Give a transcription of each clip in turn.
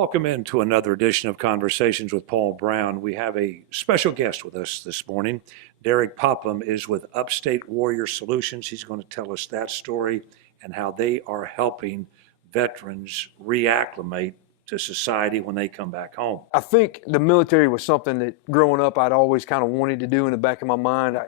Welcome into another edition of Conversations with Paul Brown. We have a special guest with us this morning. Derrick Popham is with Upstate Warrior Solutions. He's going to tell us that story and how they are helping veterans reacclimate to society when they come back home. I think the military was something that growing up I'd always kind of wanted to do in the back of my mind.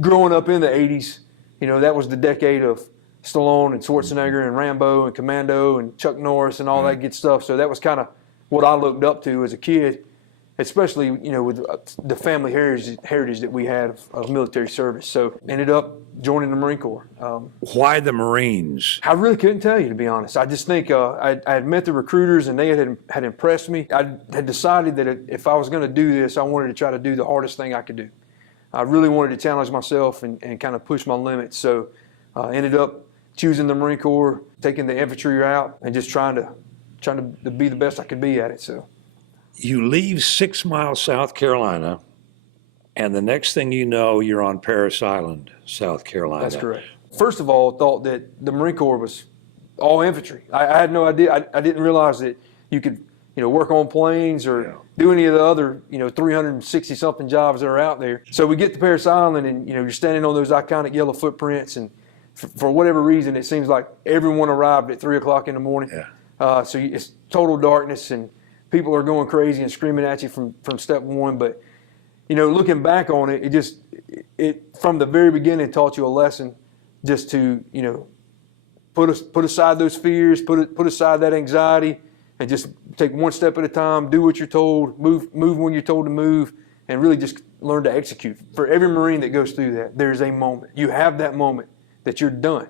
Growing up in the 80s, that was the decade of Stallone and Schwarzenegger and Rambo and Commando and Chuck Norris and all that good stuff. So that was kind of what I looked up to as a kid, especially, with the family heritage that we had of military service. So ended up joining the Marine Corps. Why the Marines? I really couldn't tell you, to be honest. I just think I had met the recruiters and they had impressed me. I had decided that if I was going to do this, I wanted to try to do the hardest thing I could do. I really wanted to challenge myself and kind of push my limits. So ended up choosing the Marine Corps, taking the infantry route, and just trying to be the best I could be at it. So you leave 6 miles South Carolina, and the next thing you know, you're on Parris Island, South Carolina. That's correct. First of all, I thought that the Marine Corps was all infantry. I had no idea. I didn't realize that you could, work on planes or do any of the other, 360-something jobs that are out there. So we get to Parris Island, and you're standing on those iconic yellow footprints, and for whatever reason, it seems like everyone arrived at 3 o'clock in the morning. Yeah. So it's total darkness, and people are going crazy and screaming at you from step one. But, looking back on it, it from the very beginning taught you a lesson just to, put aside those fears, put aside that anxiety, and just take one step at a time, do what you're told, move when you're told to move, and really just learn to execute. For every Marine that goes through that, there's a moment. You have that moment that you're done.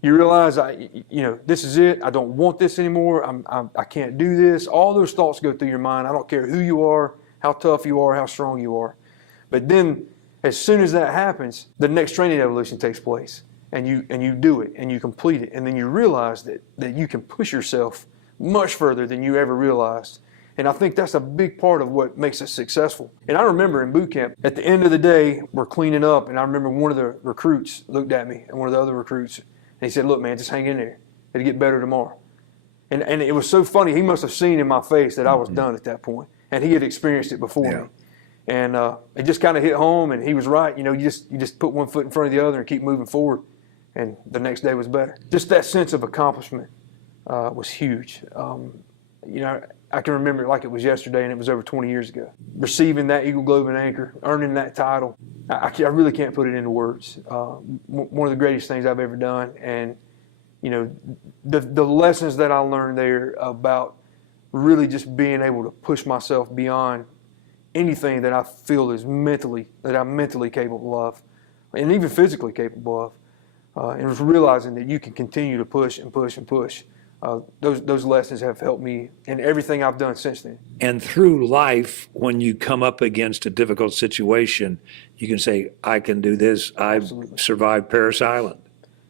You realize, this is it. I don't want this anymore. I can't do this. All those thoughts go through your mind. I don't care who you are, how tough you are, how strong you are. But then, as soon as that happens, the next training evolution takes place, and you do it, and you complete it, and then you realize that you can push yourself much further than you ever realized. And I think that's a big part of what makes us successful. And I remember in boot camp, at the end of the day, we're cleaning up, and I remember one of the recruits looked at me, and one of the other recruits, and he said, "Look, man, just hang in there. It'll get better tomorrow." And it was so funny. He must have seen in my face that I was done at that point, and he had experienced it before me. And it just kind of hit home, and he was right. You just put one foot in front of the other and keep moving forward, and the next day was better. Just that sense of accomplishment was huge. I can remember it like it was yesterday, and it was over 20 years ago. Receiving that Eagle Globe and Anchor, earning that title, I really can't put it into words. One of the greatest things I've ever done, and the lessons that I learned there about really just being able to push myself beyond anything that I feel I'm mentally capable of, and even physically capable of, and was realizing that you can continue to push and push and push. Those lessons have helped me in everything I've done since then. And through life, when you come up against a difficult situation, you can say, "I can do this. I've survived Parris Island."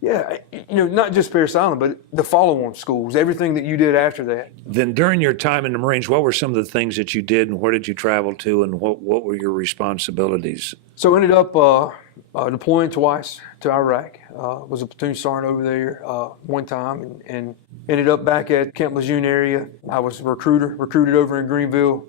Yeah, not just Parris Island, but the follow-on schools, everything that you did after that. Then during your time in the Marines, what were some of the things that you did, and where did you travel to, and what were your responsibilities? So I ended up deploying twice to Iraq. Was a platoon sergeant over there one time, and ended up back at Camp Lejeune area. I was recruited over in Greenville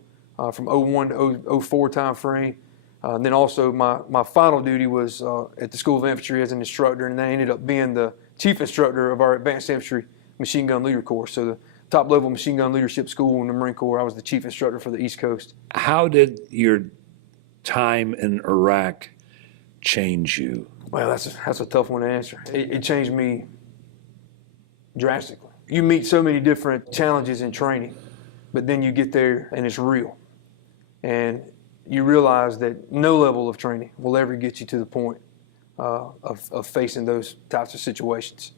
from 01 to 04 time frame. And then also my final duty was at the School of Infantry as an instructor, and then I ended up being the chief instructor of our Advanced Infantry Machine Gun Leader course. So the top level machine gun leadership school in the Marine Corps. I was the chief instructor for the East Coast. How did your time in Iraq change you? Well, that's a tough one to answer. It changed me drastically. You meet so many different challenges in training, but then you get there and it's real. And you realize that no level of training will ever get you to the point of facing those types of situations.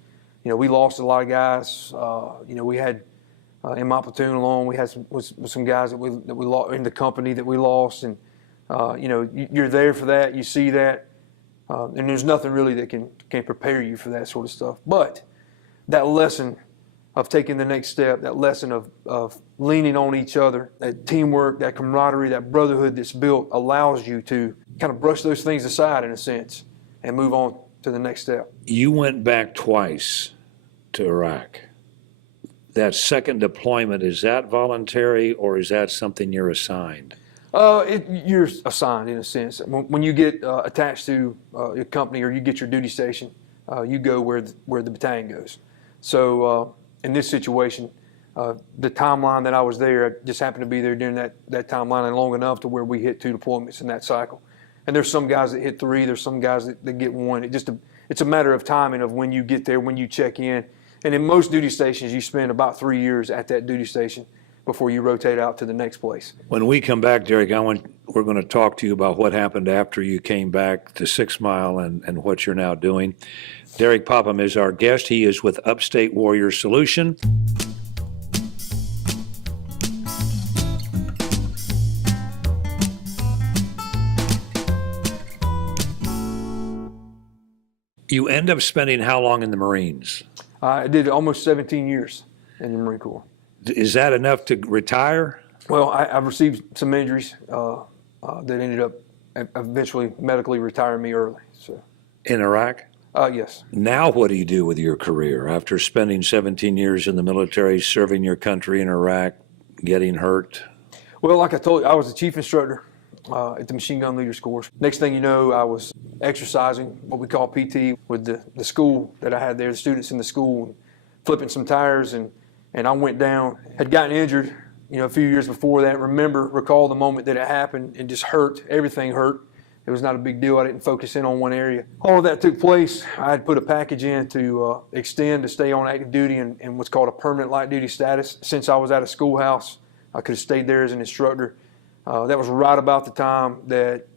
We lost a lot of guys. We had in my platoon alone, we had some guys that we lost in the company that we lost, and you're there for that. You see that, and there's nothing really that can prepare you for that sort of stuff. But that lesson of taking the next step, that lesson of leaning on each other, that teamwork, that camaraderie, that brotherhood that's built allows you to kind of brush those things aside in a sense and move on to the next step. You went back twice to Iraq. That second deployment, is that voluntary or is that something you're assigned? You're assigned in a sense. When you get attached to a company or you get your duty station, you go where the battalion goes. So in this situation, the timeline that I was there, I just happened to be there during that timeline and long enough to where we hit 2 deployments in that cycle. And there's some guys that hit 3, there's some guys that get 1. It's a matter of timing of when you get there, when you check in. And in most duty stations, you spend about 3 years at that duty station before you rotate out to the next place. When we come back, Derrick, we're going to talk to you about what happened after you came back to 6 Mile and what you're now doing. Derrick Popham is our guest. He is with Upstate Warrior Solution. You end up spending how long in the Marines? I did almost 17 years in the Marine Corps. Is that enough to retire? Well, I've received some injuries that ended up eventually medically retiring me early. So. In Iraq? Yes. Now what do you do with your career after spending 17 years in the military, serving your country in Iraq, getting hurt? Well, like I told you, I was the chief instructor at the Machine Gun Leaders Course. Next thing you know, I was exercising, what we call PT, with the school that I had there, the students in the school, flipping some tires, and I went down, had gotten injured, a few years before that. Recall the moment that it happened, and just hurt. Everything hurt. It was not a big deal. I didn't focus in on one area. All of that took place. I had put a package in to extend to stay on active duty and what's called a permanent light duty status. Since I was at a schoolhouse, I could have stayed there as an instructor. That was right about the time that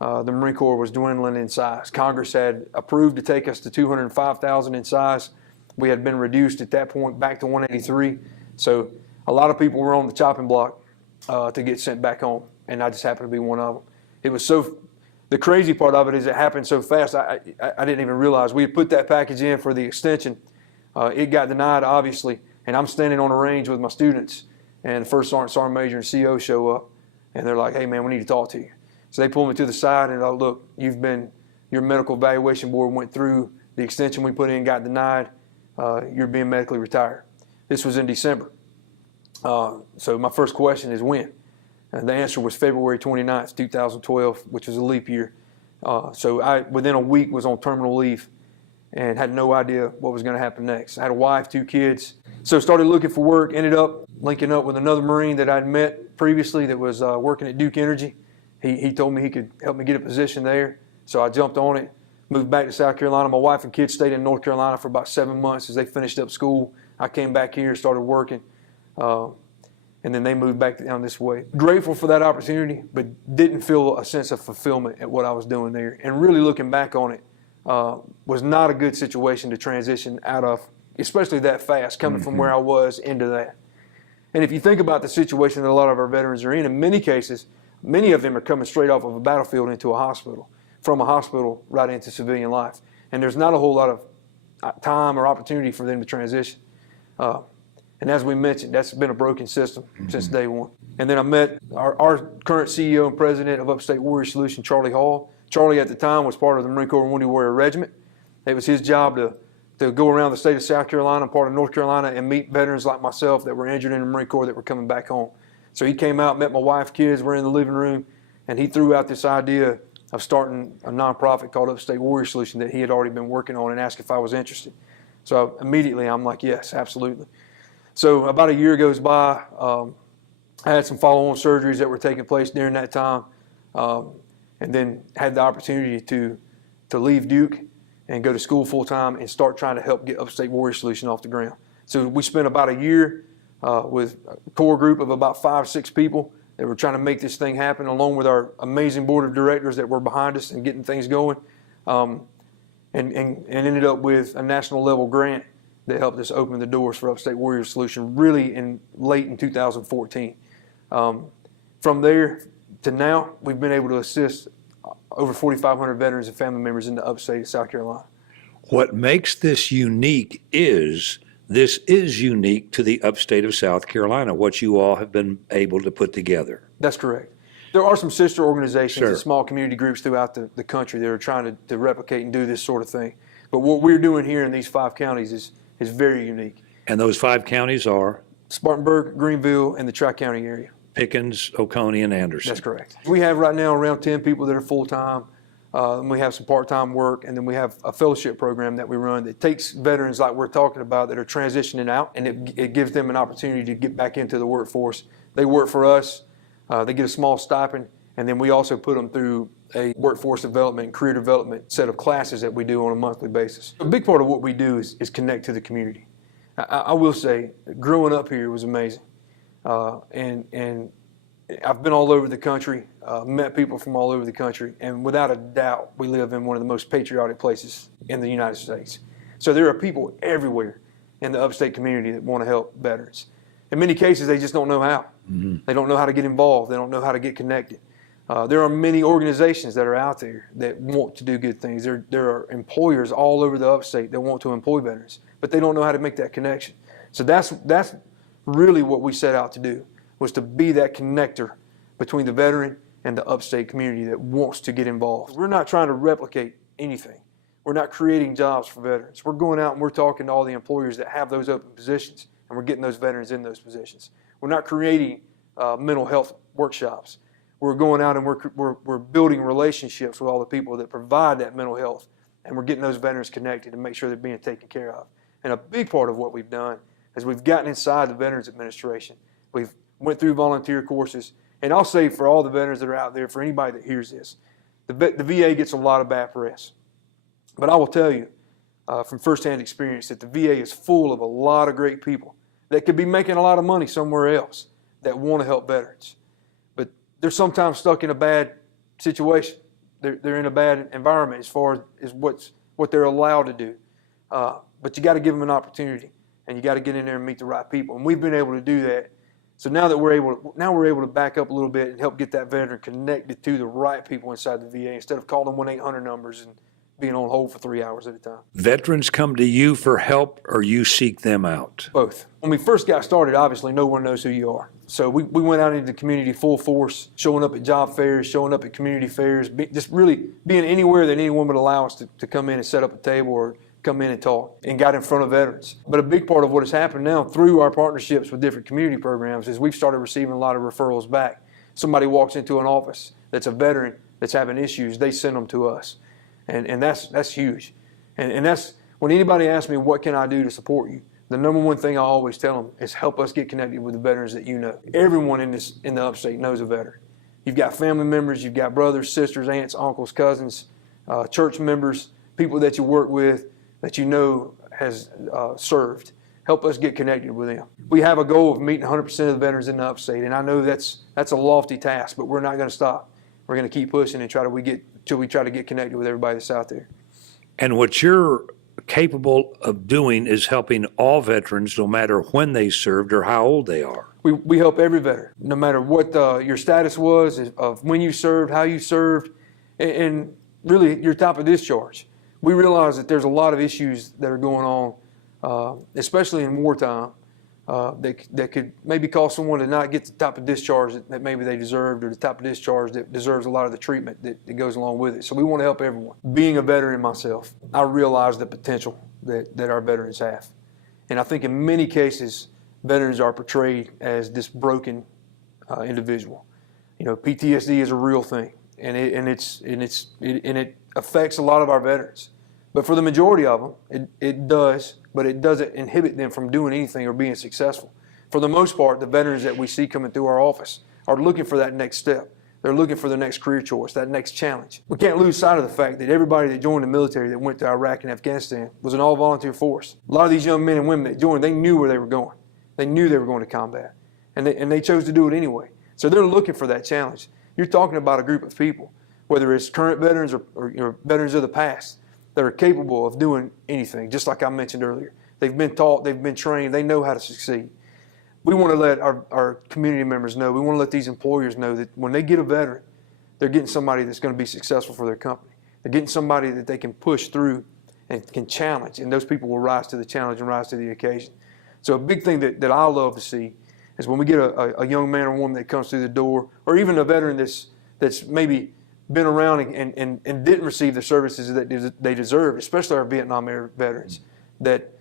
the Marine Corps was dwindling in size. Congress had approved to take us to 205,000 in size. We had been reduced at that point back to 183. So a lot of people were on the chopping block to get sent back home, and I just happened to be one of them. It was the crazy part of it is it happened so fast, I didn't even realize. We had put that package in for the extension. It got denied, obviously, and I'm standing on a range with my students, and the first sergeant major and CO show up, and they're like, "Hey man, we need to talk to you." So they pull me to the side and look, your medical evaluation board went through, the extension we put in got denied, you're being medically retired. This was in December. So my first question is when? And the answer was February 29th, 2012, which was a leap year. So I, within a week, was on terminal leave and had no idea what was going to happen next. I had a wife, 2 kids. So started looking for work, ended up linking up with another Marine that I'd met previously that was working at Duke Energy. He told me he could help me get a position there. So I jumped on it, moved back to South Carolina. My wife and kids stayed in North Carolina for about 7 months as they finished up school. I came back here, started working. And then they moved back down this way. Grateful for that opportunity, but didn't feel a sense of fulfillment at what I was doing there. And really looking back on it, was not a good situation to transition out of, especially that fast, coming from where I was into that. And if you think about the situation that a lot of our veterans are in many cases, many of them are coming straight off of a battlefield into a hospital, from a hospital right into civilian life. And there's not a whole lot of time or opportunity for them to transition. And as we mentioned, that's been a broken system since day one. And then I met our current CEO and president of Upstate Warrior Solution, Charlie Hall. Charlie at the time was part of the Marine Corps Wounded Warrior Regiment. It was his job to go around the state of South Carolina, part of North Carolina, and meet veterans like myself that were injured in the Marine Corps that were coming back home. So he came out, met my wife, kids, we're in the living room, and he threw out this idea of starting a nonprofit called Upstate Warrior Solution that he had already been working on, and asked if I was interested. So immediately I'm like, yes, absolutely. So about a year goes by. I had some follow-on surgeries that were taking place during that time, and then had the opportunity to leave Duke and go to school full-time and start trying to help get Upstate Warrior Solution off the ground. So we spent about a year with a core group of about 5 or 6 people that were trying to make this thing happen, along with our amazing board of directors that were behind us and getting things going, and ended up with a national level grant that helped us open the doors for Upstate Warrior Solution really late in 2014. From there to now, we've been able to assist over 4,500 veterans and family members in the upstate of South Carolina. What makes this unique is this is unique to the upstate of South Carolina, what you all have been able to put together. That's correct. There are some sister organizations Sure. and small community groups throughout the country that are trying to replicate and do this sort of thing. But what we're doing here in these 5 counties is very unique. And those 5 counties are Spartanburg, Greenville, and the Tri-County area. Pickens, Oconee, and Anderson. That's correct. We have right now around 10 people that are full-time. And we have some part-time work, and then we have a fellowship program that we run that takes veterans like we're talking about that are transitioning out, and it gives them an opportunity to get back into the workforce. They work for us, they get a small stipend, and then we also put them through a workforce development and career development set of classes that we do on a monthly basis. A big part of what we do is connect to the community. I will say, growing up here was amazing, and I've been all over the country, met people from all over the country, and without a doubt, we live in one of the most patriotic places in the United States. So there are people everywhere in the upstate community that want to help veterans. In many cases, they just don't know how. Mm-hmm. They don't know how to get involved. They don't know how to get connected. There are many organizations that are out there that want to do good things. There are employers all over the upstate that want to employ veterans, but they don't know how to make that connection. So that's really what we set out to do, was to be that connector between the veteran and the upstate community that wants to get involved. We're not trying to replicate anything. We're not creating jobs for veterans. We're going out and we're talking to all the employers that have those open positions, and we're getting those veterans in those positions. We're not creating mental health workshops. We're going out and we're building relationships with all the people that provide that mental health, and we're getting those veterans connected to make sure they're being taken care of. And a big part of what we've done is we've gotten inside the Veterans Administration. We've went through volunteer courses, and I'll say for all the veterans that are out there, for anybody that hears this, the VA gets a lot of bad press. But I will tell you from firsthand experience that the VA is full of a lot of great people that could be making a lot of money somewhere else that want to help veterans. But they're sometimes stuck in a bad situation. They're in a bad environment as far as what they're allowed to do. But you got to give them an opportunity, and you got to get in there and meet the right people. And we've been able to do that. So now that we're able to back up a little bit and help get that veteran connected to the right people inside the VA instead of calling 1-800 numbers and being on hold for 3 hours at a time. Veterans come to you for help, or you seek them out? Both. When we first got started, obviously no one knows who you are. So we went out into the community full force, showing up at job fairs, showing up at community fairs, just really being anywhere that anyone would allow us to come in and set up a table or come in and talk, and got in front of veterans. But a big part of what has happened now through our partnerships with different community programs is we've started receiving a lot of referrals back. Somebody walks into an office that's a veteran that's having issues, they send them to us. And that's huge. And that's, when anybody asks me, what can I do to support you? The number one thing I always tell them is help us get connected with the veterans that you know. Everyone in the upstate knows a veteran. You've got family members, you've got brothers, sisters, aunts, uncles, cousins, church members, people that you work with that you know has served. Help us get connected with them. We have a goal of meeting 100% of the veterans in the upstate, and I know that's a lofty task, but we're not going to stop. We're going to keep pushing and try to get connected with everybody that's out there. And what you're capable of doing is helping all veterans, no matter when they served or how old they are. We help every veteran, no matter what your status was, of when you served, how you served, and really your type of discharge. We realize that there's a lot of issues that are going on, especially in wartime, that could maybe cause someone to not get the type of discharge that maybe they deserved, or the type of discharge that deserves a lot of the treatment that goes along with it. So we want to help everyone. Being a veteran myself, I realize the potential that our veterans have. And I think in many cases, veterans are portrayed as this broken individual. You know, PTSD is a real thing, and it affects a lot of our veterans. But for the majority of them, it does, but it doesn't inhibit them from doing anything or being successful. For the most part, the veterans that we see coming through our office are looking for that next step. They're looking for the next career choice, that next challenge. We can't lose sight of the fact that everybody that joined the military that went to Iraq and Afghanistan was an all-volunteer force. A lot of these young men and women that joined, they knew where they were going. They knew they were going to combat, and they chose to do it anyway. So they're looking for that challenge. You're talking about a group of people, whether it's current veterans or veterans of the past, that are capable of doing anything, just like I mentioned earlier. They've been taught, they've been trained, they know how to succeed. We want to let our community members know, we want to let these employers know that when they get a veteran, they're getting somebody that's going to be successful for their company. They're getting somebody that they can push through and can challenge, and those people will rise to the challenge and rise to the occasion. So a big thing that I love to see is when we get a young man or woman that comes through the door, or even a veteran that's maybe been around and didn't receive the services that they deserve, especially our Vietnam era veterans, that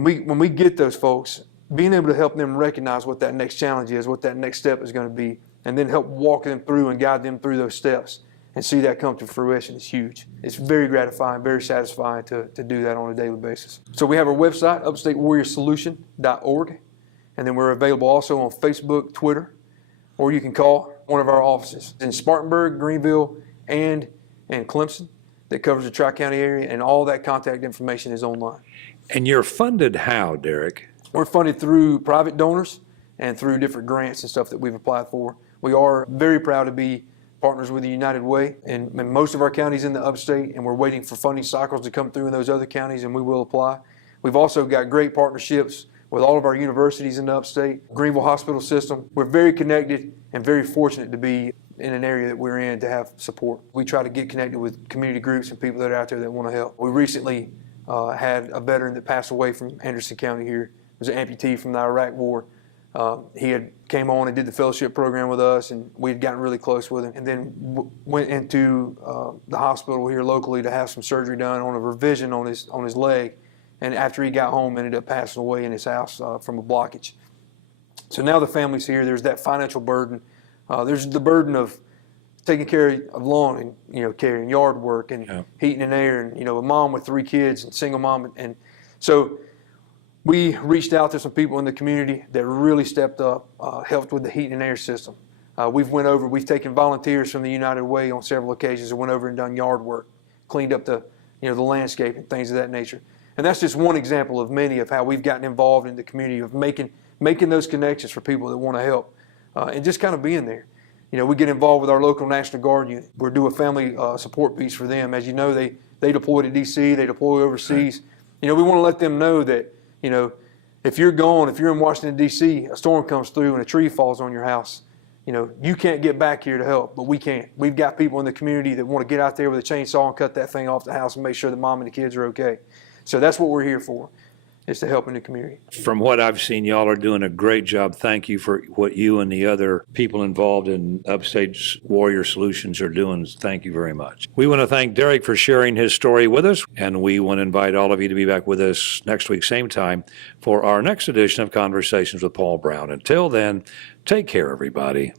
when we get those folks, being able to help them recognize what that next challenge is, what that next step is going to be, and then help walk them through and guide them through those steps and see that come to fruition is huge. It's very gratifying, very satisfying to do that on a daily basis. So we have our website, upstatewarriorsolution.org, and then we're available also on Facebook, Twitter, or you can call one of our offices in Spartanburg, Greenville, and Clemson that covers the Tri-County area, and all that contact information is online. And you're funded how, Derrick? We're funded through private donors and through different grants and stuff that we've applied for. We are very proud to be partners with the United Way in most of our counties in the upstate, and we're waiting for funding cycles to come through in those other counties, and we will apply. We've also got great partnerships with all of our universities in the upstate, Greenville Hospital System. We're very connected and very fortunate to be in an area that we're in to have support. We try to get connected with community groups and people that are out there that want to help. We recently had a veteran that passed away from Anderson County here. It was an amputee from the Iraq War. He had came on and did the fellowship program with us, and we had gotten really close with him, and then went into the hospital here locally to have some surgery done on a revision on his leg, and after he got home ended up passing away in his house from a blockage. So now the family's here. There's that financial burden. There's the burden of taking care of lawn and care and yard work and heating and air, and a mom with 3 kids and single mom, and so we reached out to some people in the community that really stepped up, helped with the heating and air system. We've taken volunteers from the United Way on several occasions and went over and done yard work, cleaned up the landscape and things of that nature. And that's just one example of many of how we've gotten involved in the community of making those connections for people that want to help, and just kind of being there. We get involved with our local National Guard unit. We're doing a family support piece for them. As you know, they deploy to D.C., they deploy overseas. Right. We want to let them know that if you're gone, if you're in Washington, D.C., a storm comes through and a tree falls on your house, you can't get back here to help, but we can. We've got people in the community that want to get out there with a chainsaw and cut that thing off the house and make sure that mom and the kids are okay. So that's what we're here for, is to help in the community. From what I've seen, y'all are doing a great job. Thank you for what you and the other people involved in Upstate Warrior Solutions are doing. Thank you very much. We want to thank Derrick for sharing his story with us, and we want to invite all of you to be back with us next week, same time, for our next edition of Conversations with Paul Brown. Until then, take care, everybody.